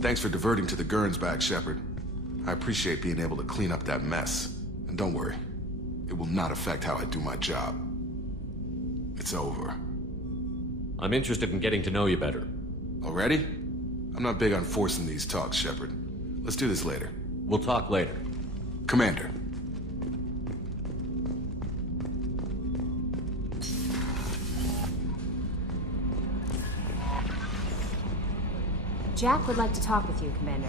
Thanks for diverting to the Gurn's back, Shepard. I appreciate being able to clean up that mess. And don't worry, it will not affect how I do my job. It's over. I'm interested in getting to know you better. Already? I'm not big on forcing these talks, Shepard. Let's do this later. We'll talk later. Commander. Jack would like to talk with you, Commander.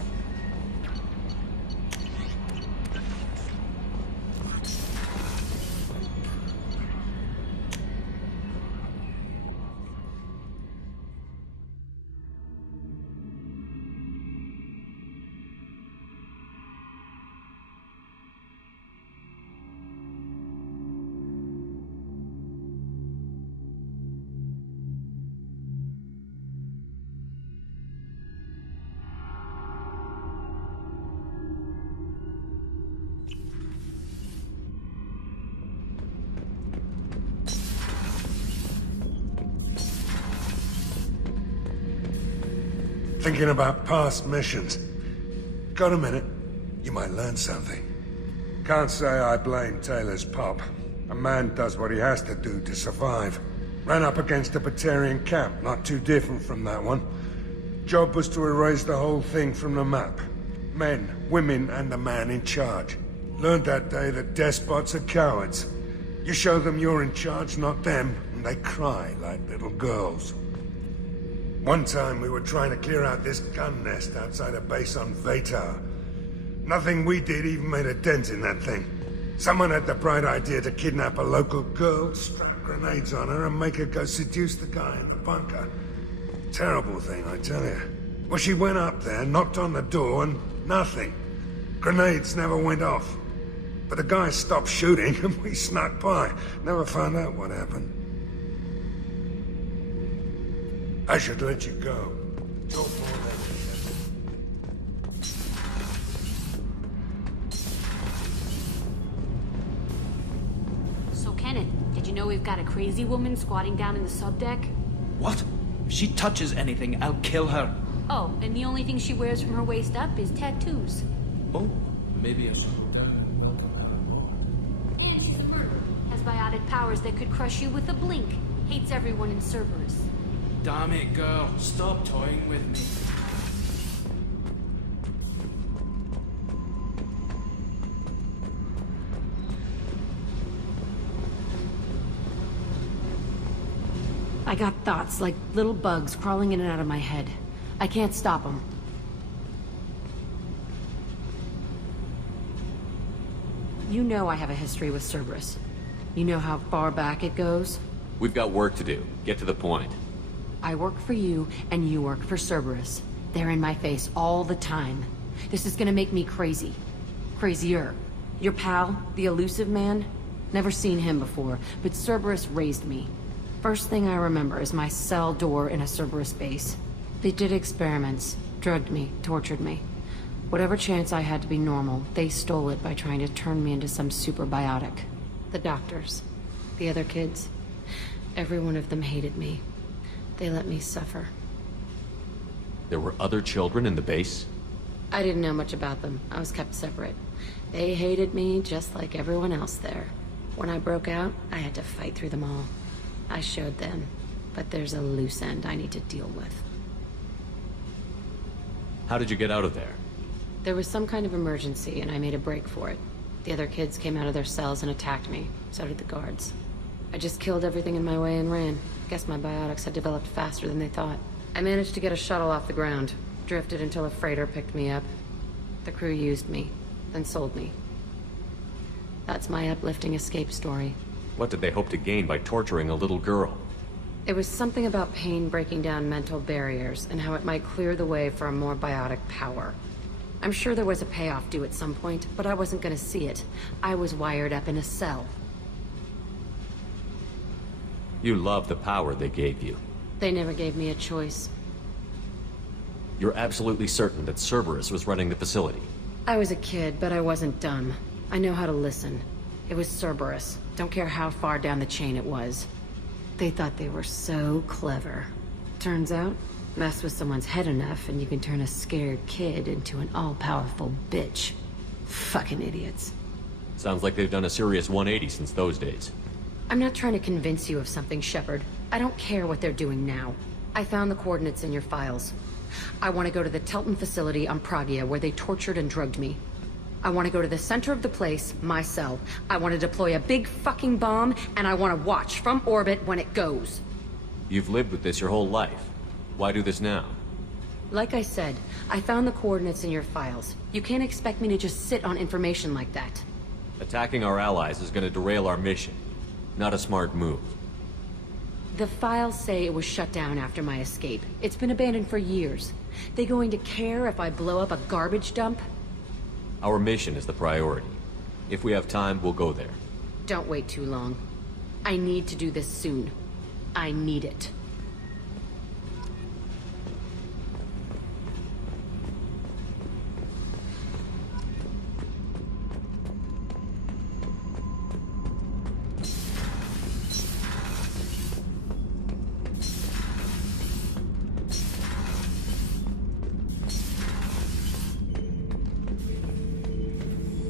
Thinking about past missions. Got a minute? You might learn something. Can't say I blame Taylor's pop. A man does what he has to do to survive. Ran up against a Batarian camp, not too different from that one. Job was to erase the whole thing from the map. Men, women, and the man in charge. Learned that day that despots are cowards. You show them you're in charge, not them, and they cry like little girls. One time we were trying to clear out this gun nest outside a base on Vatar. Nothing we did even made a dent in that thing. Someone had the bright idea to kidnap a local girl, strap grenades on her, and make her go seduce the guy in the bunker. Terrible thing, I tell you. Well, she went up there, knocked on the door, and nothing. Grenades never went off. But the guy stopped shooting, and we snuck by. Never found out what happened. I should let you go. Talk more later. So, Kenneth, did you know we've got a crazy woman squatting down in the subdeck? What? If she touches anything, I'll kill her. Oh, and the only thing she wears from her waist up is tattoos. Oh, maybe I should... And she's a murderer. Has biotic powers that could crush you with a blink. Hates everyone in Cerberus. Damn it, girl. Stop toying with me. I got thoughts like little bugs crawling in and out of my head. I can't stop them. You know I have a history with Cerberus. You know how far back it goes? We've got work to do. Get to the point. I work for you, and you work for Cerberus. They're in my face all the time. This is gonna make me crazy. Crazier. Your pal, the elusive man? Never seen him before, but Cerberus raised me. First thing I remember is my cell door in a Cerberus base. They did experiments, drugged me, tortured me. Whatever chance I had to be normal, they stole it by trying to turn me into some super biotic. The doctors, the other kids, every one of them hated me. They let me suffer. There were other children in the base? I didn't know much about them. I was kept separate. They hated me just like everyone else there. When I broke out, I had to fight through them all. I showed them, but there's a loose end I need to deal with. How did you get out of there? There was some kind of emergency, and I made a break for it. The other kids came out of their cells and attacked me. So did the guards. I just killed everything in my way and ran. Guess my biotics had developed faster than they thought. I managed to get a shuttle off the ground. Drifted until a freighter picked me up. The crew used me, then sold me. That's my uplifting escape story. What did they hope to gain by torturing a little girl? It was something about pain breaking down mental barriers and how it might clear the way for a more biotic power. I'm sure there was a payoff due at some point, but I wasn't gonna see it. I was wired up in a cell. You love the power they gave you. They never gave me a choice. You're absolutely certain that Cerberus was running the facility? I was a kid, but I wasn't dumb. I know how to listen. It was Cerberus. Don't care how far down the chain it was. They thought they were so clever. Turns out, Mess with someone's head enough and you can turn a scared kid into an all-powerful bitch. Fucking idiots. Sounds like they've done a serious 180 since those days. I'm not trying to convince you of something, Shepard. I don't care what they're doing now. I found the coordinates in your files. I want to go to the Telton facility on Pragia where they tortured and drugged me. I want to go to the center of the place, my cell. I want to deploy a big fucking bomb, and I want to watch from orbit when it goes. You've lived with this your whole life. Why do this now? Like I said, I found the coordinates in your files. You can't expect me to just sit on information like that. Attacking our allies is going to derail our mission. Not a smart move. The files say it was shut down after my escape. It's been abandoned for years. They going to care if I blow up a garbage dump? Our mission is the priority. If we have time, we'll go there. Don't wait too long. I need to do this soon. I need it.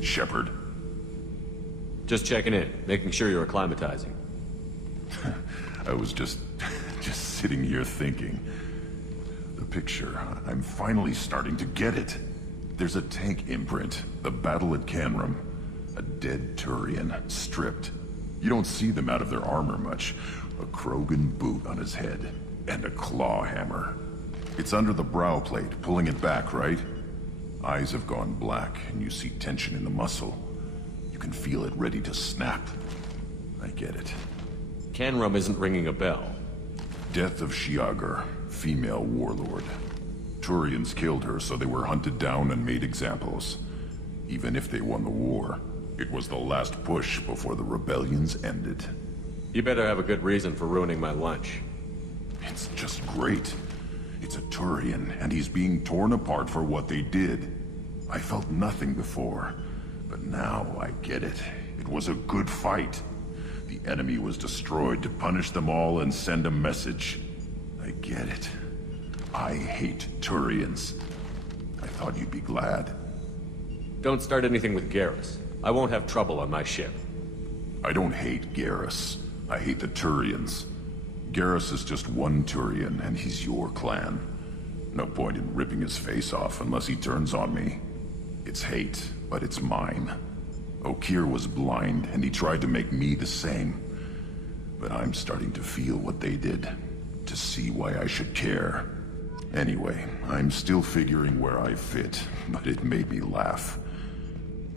Shepard. Just checking in, making sure you're acclimatizing. I was just sitting here thinking. The picture, I'm finally starting to get it. There's a tank imprint, the battle at Canrum. A dead Turian, stripped. You don't see them out of their armor much. A Krogan boot on his head, and a claw hammer. It's under the brow plate, pulling it back, right? Eyes have gone black, and you see tension in the muscle. You can feel it ready to snap. I get it. Canrum isn't ringing a bell. Death of Shiagar, female warlord. Turians killed her, so they were hunted down and made examples. Even if they won the war, it was the last push before the rebellions ended. You better have a good reason for ruining my lunch. It's just great. It's a Turian, and he's being torn apart for what they did. I felt nothing before, but now I get it. It was a good fight. The enemy was destroyed to punish them all and send a message. I get it. I hate Turians. I thought you'd be glad. Don't start anything with Garrus. I won't have trouble on my ship. I don't hate Garrus. I hate the Turians. Garrus is just one Turian, and he's your clan. No point in ripping his face off unless he turns on me. It's hate, but it's mine. Okeer was blind, and he tried to make me the same. But I'm starting to feel what they did, to see why I should care. Anyway, I'm still figuring where I fit, but it made me laugh.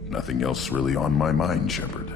Nothing else really on my mind, Shepard.